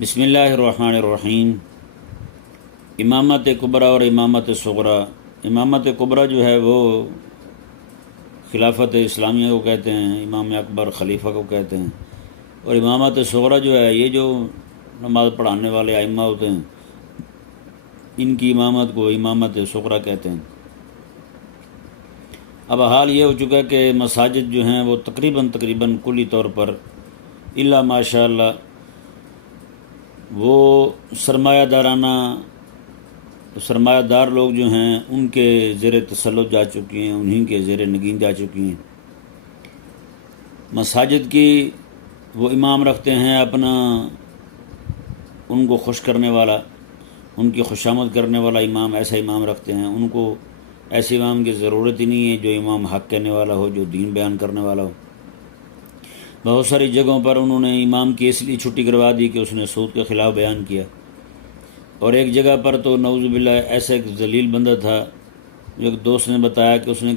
بسم اللہ الرحمن الرحیم۔ امامت کبریٰ اور امامت صغریٰ۔ امامت کبریٰ جو ہے وہ خلافت اسلامیہ کو کہتے ہیں، امام اکبر خلیفہ کو کہتے ہیں، اور امامت صغریٰ جو ہے یہ جو نماز پڑھانے والے ائمہ ہوتے ہیں ان کی امامت کو امامت صغریٰ کہتے ہیں۔ اب حال یہ ہو چکا ہے کہ مساجد جو ہیں وہ تقریباً کلی طور پر الا ماشاء اللہ وہ سرمایہ دار لوگ جو ہیں ان کے زیر تسلط جا چکی ہیں، انہی کے زیر نگین جا چکی ہیں۔ مساجد کی وہ امام رکھتے ہیں اپنا ان کو خوش کرنے والا، ان کی خوشامد کرنے والا امام، ایسا امام رکھتے ہیں۔ ان کو ایسے امام کی ضرورت ہی نہیں ہے جو امام حق کہنے والا ہو، جو دین بیان کرنے والا ہو۔ بہت ساری جگہوں پر انہوں نے امام کی اس لیے چھٹی کروا دی کہ اس نے سود کے خلاف بیان کیا، اور ایک جگہ پر تو نعوذ باللہ ایسا ایک ذلیل بندہ تھا، جو ایک دوست نے بتایا کہ اس نے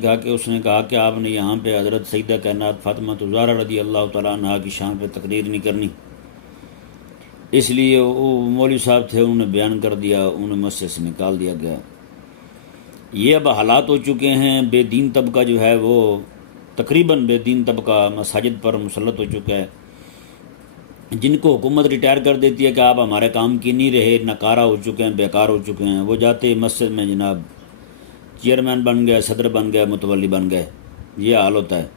کہا کہ آپ نے یہاں پہ حضرت سیدہ کائنات فاطمہ الزہرا رضی اللہ تعالیٰ عنہا کی شان پہ تقریر نہیں کرنی، اس لیے وہ مولوی صاحب تھے، انہوں نے بیان کر دیا، انہیں مسجد سے نکال دیا گیا۔ یہ اب حالات ہو چکے ہیں، بے دین طبقہ جو ہے وہ تقریباً بے دین طبقہ مساجد پر مسلط ہو چکا ہے، جن کو حکومت ریٹائر کر دیتی ہے کہ آپ ہمارے کام کی نہیں رہے، ناکارہ ہو چکے ہیں، بیکار ہو چکے ہیں، وہ جاتے ہی مسجد میں جناب چیئرمین بن گئے، صدر بن گئے، متولی بن گئے۔ یہ حال ہوتا ہے۔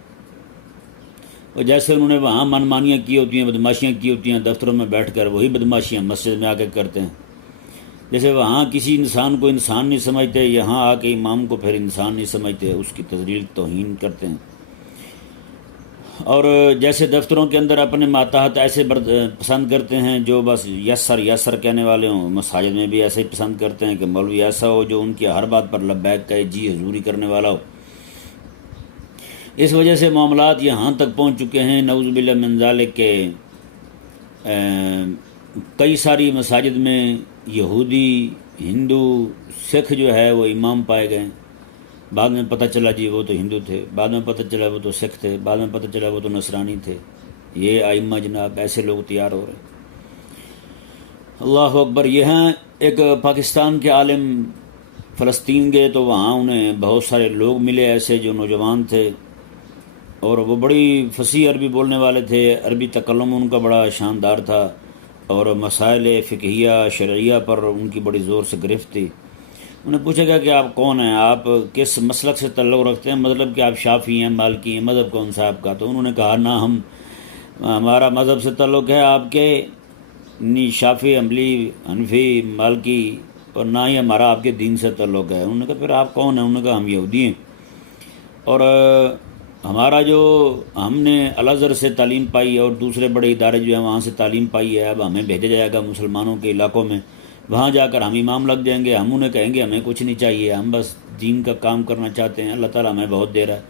اور جیسے انہوں نے وہاں منمانیاں کی ہوتی ہیں، بدماشیاں کی ہوتی ہیں، دفتروں میں بیٹھ کر وہی بدماشیاں مسجد میں آ کے کرتے ہیں۔ جیسے وہاں کسی انسان کو انسان نہیں سمجھتے، یہاں آ کے امام کو پھر انسان نہیں سمجھتے، اس کی تذلیل توہین کرتے ہیں۔ اور جیسے دفتروں کے اندر اپنے ماتحت ایسے پسند کرتے ہیں جو بس یسر کہنے والے ہوں، مساجد میں بھی ایسے ہی پسند کرتے ہیں کہ مولوی ایسا ہو جو ان کی ہر بات پر لبیک کہے، جی حضوری کرنے والا ہو۔ اس وجہ سے معاملات یہاں تک پہنچ چکے ہیں نعوذ باللہ من ذالک کہ کئی ساری مساجد میں یہودی، ہندو، سکھ جو ہے وہ امام پائے گئے۔ بعد میں پتہ چلا جی وہ تو ہندو تھے، بعد میں پتہ چلا وہ تو سکھ تھے، بعد میں پتہ چلا وہ تو نصرانی تھے۔ یہ ائمہ جناب ایسے لوگ تیار ہو رہے ہیں۔ اللہ اکبر۔ یہاں ایک پاکستان کے عالم فلسطین گئے تو وہاں انہیں بہت سارے لوگ ملے ایسے جو نوجوان تھے، اور وہ بڑی فصیح عربی بولنے والے تھے، عربی تکلم ان کا بڑا شاندار تھا، اور مسائل فقہیہ شرعیہ پر ان کی بڑی زور سے گرفت تھی۔ انہیں پوچھا گیا کہ آپ کون ہیں، آپ کس مسلک سے تعلق رکھتے ہیں، مطلب کہ آپ شافعی ہیں، مالکی ہیں، مذہب کون سا آپ کا؟ تو انہوں نے کہا نہ ہمارا مذہب سے تعلق ہے آپ کے نہیں شافعی، حنبلی، حنفی، مالکی، اور نہ ہی ہمارا آپ کے دین سے تعلق ہے۔ انہوں نے کہا پھر آپ کون ہیں؟ انہوں نے کہا ہم یہودی ہیں، اور ہمارا جو ہم نے الازہر سے تعلیم پائی اور دوسرے بڑے ادارے جو ہیں وہاں سے تعلیم پائی ہے، اب ہمیں بھیجا جائے گا مسلمانوں کے علاقوں میں، وہاں جا کر ہم امام لگ جائیں گے، ہم انہیں کہیں گے ہمیں کچھ نہیں چاہیے، ہم بس دین کا کام کرنا چاہتے ہیں، اللہ تعالیٰ ہمیں بہت دے رہا ہے،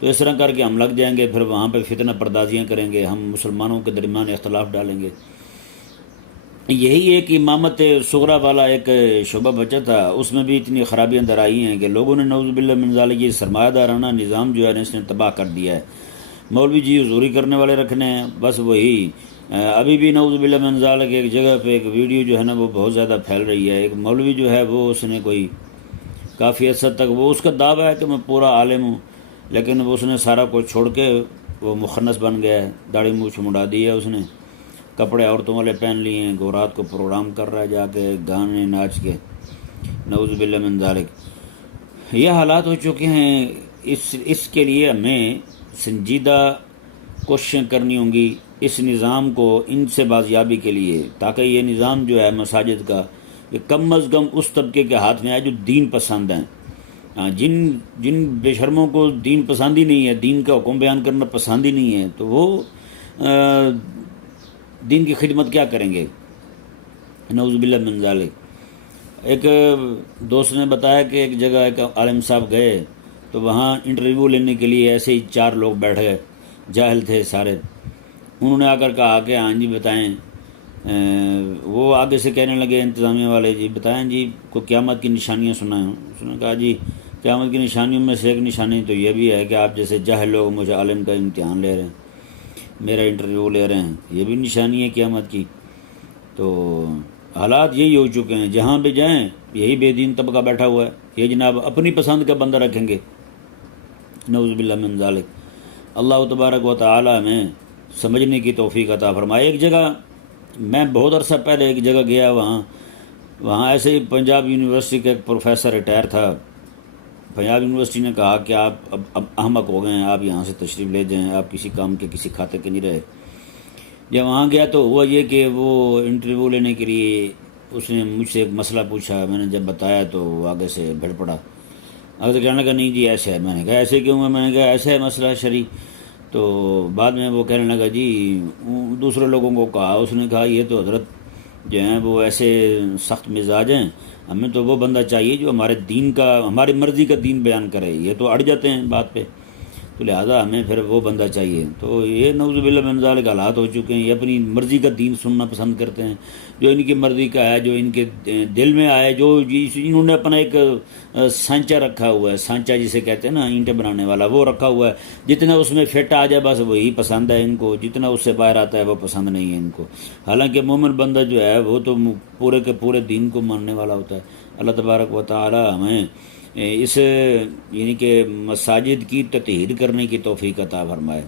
تو اس طرح کر کے ہم لگ جائیں گے، پھر وہاں پہ فتنہ پردازیاں کریں گے، ہم مسلمانوں کے درمیان اختلاف ڈالیں گے۔ یہی ایک امامت صغریٰ والا ایک شعبہ بچا تھا، اس میں بھی اتنی خرابیاں در آئی ہیں کہ لوگوں نے نعوذ باللہ من ذالک یہ سرمایہ دارانہ نظام جو ہے اس نے تباہ کر دیا ہے۔ مولوی جی حضوری کرنے والے رکھنے ہیں، بس وہی ابھی بھی نعوذ باللہ من ذالک ایک جگہ پہ ایک ویڈیو جو ہے نا وہ بہت زیادہ پھیل رہی ہے، ایک مولوی جو ہے وہ اس نے کوئی کافی حد تک وہ اس کا دعویٰ ہے کہ میں پورا عالم ہوں، لیکن اس نے سارا کچھ چھوڑ کے وہ مخنث بن گیا ہے، داڑھی مونچھ مڈا دی ہے اس نے، کپڑے عورتوں والے پہن لیے ہیں، رات کو پروگرام کر رہا ہے جا کے گانے ناچ کے، نعوذ باللہ من ذالک۔ یہ حالات ہو چکے ہیں۔ اس کے لیے ہمیں سنجیدہ کوششیں کرنی ہوں گی اس نظام کو ان سے بازیابی کے لیے، تاکہ یہ نظام جو ہے مساجد کا یہ کم از کم اس طبقے کے ہاتھ میں آئے جو دین پسند ہیں۔ جن بے شرموں کو دین پسند ہی نہیں ہے، دین کا حکم بیان کرنا پسند ہی نہیں ہے، تو وہ دین کی خدمت کیا کریں گے؟ نعوذ باللہ من ذالک۔ ایک دوست نے بتایا کہ ایک جگہ ایک عالم صاحب گئے تو وہاں انٹرویو لینے کے لیے ایسے ہی 4 لوگ بیٹھ گئے، جاہل تھے سارے۔ انہوں نے آ کر کہا کہ ہاں جی بتائیں، وہ آگے سے کہنے لگے انتظامیہ والے، جی بتائیں جی کو قیامت کی نشانیاں سنائیں۔ اس نے کہا جی قیامت کی نشانیوں میں سے ایک نشانی تو یہ بھی ہے کہ آپ جیسے جاہل لوگ مجھے عالم کا امتحان لے رہے ہیں، میرا انٹرویو لے رہے ہیں، یہ بھی نشانی ہے قیامت کی۔ تو حالات یہی ہو چکے ہیں، جہاں بھی جائیں یہی بے دین طبقہ بیٹھا ہوا ہے، یہ جناب اپنی پسند کا بندہ رکھیں گے، نعوذ باللہ من ذالک۔ اللہ تبارک و تعالی میں سمجھنے کی توفیق عطا فرمائے۔ ایک جگہ میں بہت عرصہ پہلے ایک جگہ گیا، وہاں ایسے ہی پنجاب یونیورسٹی کا ایک پروفیسر ریٹائر تھا۔ پنجاب یونیورسٹی نے کہا کہ آپ اب احمق ہو گئے ہیں، آپ یہاں سے تشریف لے جائیں، آپ کسی کام کے کسی کھاتے کے نہیں رہے۔ جب وہاں گیا تو ہوا یہ کہ وہ انٹرویو لینے کے لیے اس نے مجھ سے ایک مسئلہ پوچھا، میں نے جب بتایا تو وہ آگے سے بھڑ پڑا، آگے سے کہنے لگا نہیں جی ایسے ہے۔ میں نے کہا ایسے کیوں ہے؟ میں نے کہا ایسا ہے مسئلہ شرعی۔ تو بعد میں وہ کہنے لگا جی دوسرے لوگوں کو کہا، اس نے کہا یہ تو حضرت جو ہیں وہ ایسے سخت مزاج ہیں، ہمیں تو وہ بندہ چاہیے جو ہمارے دین کا، ہماری مرضی کا دین بیان کرے، یہ تو اڑ جاتے ہیں بات پہ، تو لہٰذا ہمیں پھر وہ بندہ چاہیے۔ تو یہ نعوذ باللہ من ذالک حالات ہو چکے ہیں، یہ اپنی مرضی کا دین سننا پسند کرتے ہیں، جو ان کی مرضی کا ہے، جو ان کے دل میں آئے، جو انہوں نے اپنا ایک سانچہ رکھا ہوا ہے، سانچہ جسے کہتے ہیں نا اینٹیں بنانے والا، وہ رکھا ہوا ہے، جتنا اس میں فٹ آ جائے بس وہی پسند ہے ان کو، جتنا اس سے باہر آتا ہے وہ پسند نہیں ہے ان کو۔ حالانکہ مومن بندہ جو ہے وہ تو پورے کے پورے دین کو ماننے والا ہوتا ہے۔ اللہ تبارک و تعالی ہمیں اس یعنی کہ مساجد کی تطہیر کرنے کی توفیق عطا فرمائے۔